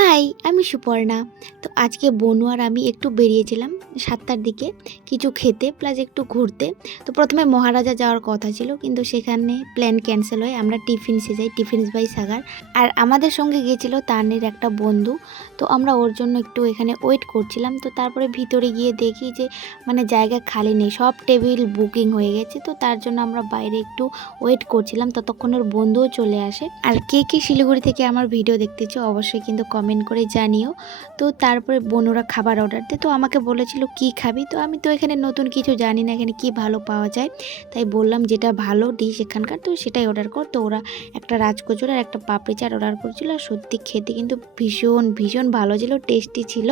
High, আমি সুপর্ণা। তো আজকে বনু আর আমি একটু বেরিয়েছিলাম ৭টার দিকে কিছু খেতে প্লাস একটু ঘুরতে। তো প্রথমে মহারাজা যাওয়ার কথা ছিল, কিন্তু সেখানে প্ল্যান ক্যান্সেল হয়। আমরা টিফিনসে যাই, টিফিনস বাই সাগার। আর আমাদের সঙ্গে গিয়েছিল তানের একটা বন্ধু। তো আমরা ওর জন্য একটু এখানে ওয়েট করছিলাম। তো তারপরে ভিতরে গিয়ে দেখি যে জায়গা খালি নেই, সব টেবিল বুকিং হয়ে গেছে। তো তার জন্য আমরা বাইরে একটু ওয়েট করছিলাম, ততক্ষণ ওর বন্ধুও চলে আসে। আর কে কে শিলিগুড়ি থেকে আমার ভিডিও দেখতেছো অবশ্যই কিন্তু কমেন্ট করে জানিও। তো তারপরে বোনরা খাবার অর্ডার দেয়, তো আমাকে বলেছিল কি খাবি। তো আমি তো এখানে নতুন কিছু জানি না, এখানে কি ভালো পাওয়া যায়, তাই বললাম যেটা ভালো ডিশ এখানকার তো সেটাই অর্ডার কর। তো ওরা একটা রাজকচুরি আর একটা পাপড়ি চাট অর্ডার করেছিল। আর সত্যি খেতে কিন্তু ভীষণ ভীষণ ভালো ছিল, টেস্টি ছিল।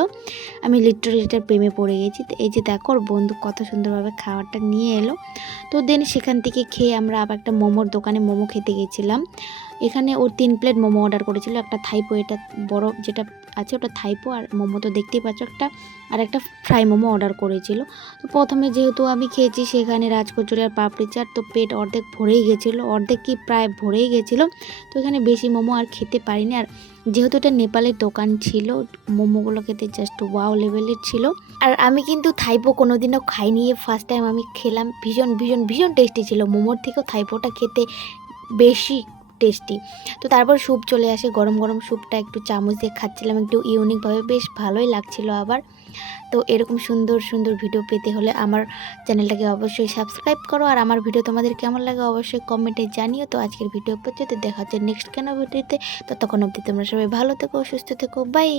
আমি লিটারালি এটার প্রেমে পড়ে গেছি। তো এই যে দেখো ওর বন্ধু কত সুন্দরভাবে খাবারটা নিয়ে এলো। তো দেন সেখান থেকে খেয়ে আমরা আবার একটা মোমোর দোকানে মোমো খেতে গেছিলাম। এখানে ওর 3 প্লেট মোমো অর্ডার করেছিল, একটা থাইপো, এটা বড় যেটা আছে ওটা থাইপো, আর মোমো তো দেখতেই পাচ্ছ একটা, আর একটা ফ্রাই মোমো অর্ডার করেছিল। তো প্রথমে যেহেতু আমি খেয়েছি সেখানে রাজকচুরি আর পাপড়ি চাট, তো পেট অর্ধেক ভরেই গেছিলো, অর্ধেক কি প্রায় ভরেই গেছিলো। তো এখানে বেশি মোমো আর খেতে পারিনি। আর যেহেতু এটা নেপালের দোকান ছিল, মোমোগুলো খেতে জাস্ট ওয়াও লেভেলের ছিল। আর আমি কিন্তু থাইপো কোনোদিনও খাইনি, ফার্স্ট টাইম আমি খেলাম। ভীষণ ভীষণ ভীষণ টেস্টি ছিল, মোমোর থেকেও থাইপোটা খেতে বেশি টেস্টি। তো তারপর স্যুপ চলে আসে, গরম গরম স্যুপটা একটু চামচ দিয়ে খাচ্ছিলাম, একটু ইউনিকভাবে, বেশ ভালোই লাগছিল আবার। তো এরকম সুন্দর সুন্দর ভিডিও পেতে হলে আমার চ্যানেলটাকে অবশ্যই সাবস্ক্রাইব করো। আর আমার ভিডিও তোমাদের কেমন লাগে অবশ্যই কমেন্টে জানিও। তো আজকের ভিডিও পর্যন্ত দেখা হচ্ছে নেক্সট কেন ভিডিওতে। ততক্ষণ অবধি তোমরা সবাই ভালো থেকো, সুস্থ থেকো, বাই।